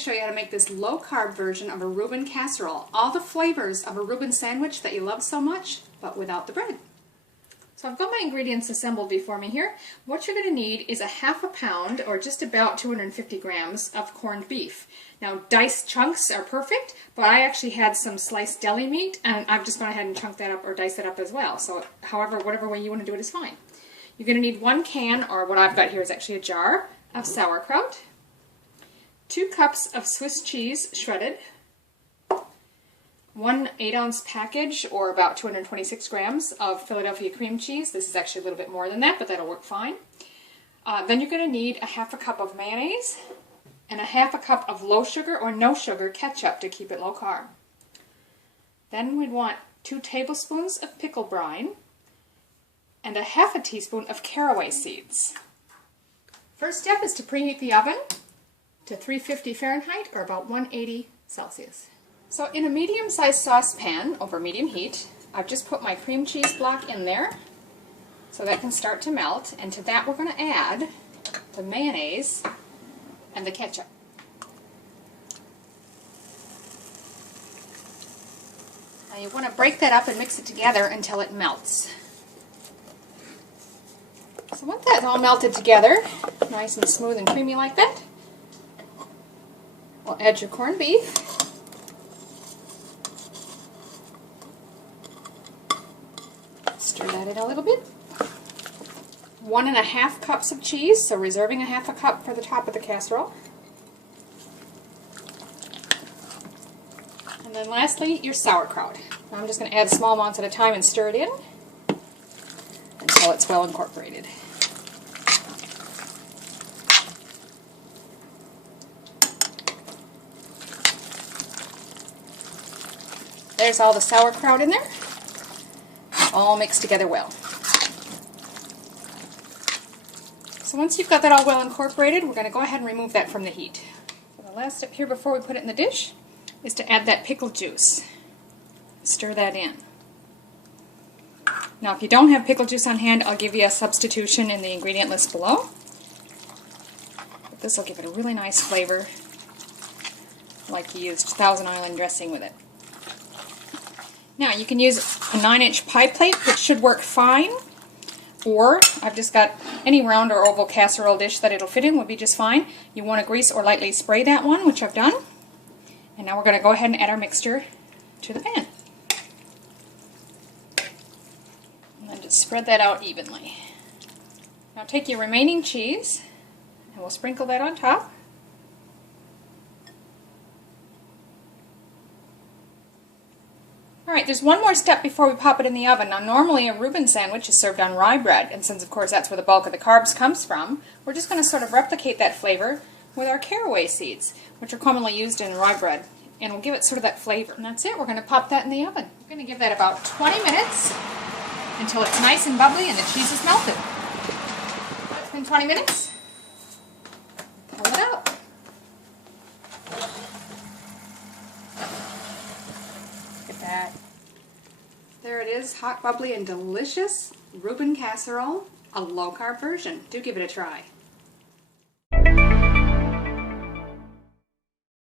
show you how to make this low-carb version of a Reuben casserole. All the flavors of a Reuben sandwich that you love so much, but without the bread. So I've got my ingredients assembled before me here. What you're going to need is a half a pound, or just about 250 grams, of corned beef. Now, diced chunks are perfect, but I actually had some sliced deli meat, and I've just gone ahead and chunked that up or diced it up as well. So however, whatever way you want to do it is fine. You're going to need 1 can, or what I've got here is actually a jar, of sauerkraut, 2 cups of Swiss cheese shredded, 1 8-ounce package, or about 226 grams, of Philadelphia cream cheese. This is actually a little bit more than that, but that'll work fine. Then you're going to need a half a cup of mayonnaise and a half a cup of low sugar or no sugar ketchup to keep it low carb. Then we'd want 2 tablespoons of pickle brine and a half a teaspoon of caraway seeds. First step is to preheat the oven to 350 Fahrenheit or about 180 Celsius. So in a medium-sized saucepan over medium heat, I've just put my cream cheese block in there so that can start to melt, and to that we're going to add the mayonnaise and the ketchup. Now you want to break that up and mix it together until it melts. So once that's all melted together, nice and smooth and creamy like that, we'll add your corned beef. Stir that in a little bit. 1½ cups of cheese, so reserving a half a cup for the top of the casserole. And then lastly, your sauerkraut. Now I'm just going to add small amounts at a time and stir it in until it's well incorporated. There's all the sauerkraut in there, all mixed together well. So once you've got that all well incorporated, we're going to go ahead and remove that from the heat. So the last step here before we put it in the dish is to add that pickle juice. Stir that in. Now if you don't have pickle juice on hand, I'll give you a substitution in the ingredient list below. But this will give it a really nice flavor, like you used Thousand Island dressing with it. Now you can use a 9-inch pie plate, which should work fine, or I've just got any round or oval casserole dish that it'll fit in would be just fine. You want to grease or lightly spray that one, which I've done. And now we're going to go ahead and add our mixture to the pan. And then just spread that out evenly. Now take your remaining cheese and we'll sprinkle that on top. Alright, there's one more step before we pop it in the oven. Now normally a Reuben sandwich is served on rye bread, and since of course that's where the bulk of the carbs comes from, we're just going to sort of replicate that flavor with our caraway seeds, which are commonly used in rye bread, and we'll give it sort of that flavor. And that's it, we're going to pop that in the oven. We're going to give that about 20 minutes until it's nice and bubbly and the cheese is melted. It's been 20 minutes. Pull it out. That. There it is, hot, bubbly, and delicious Reuben casserole, a low-carb version. Do give it a try.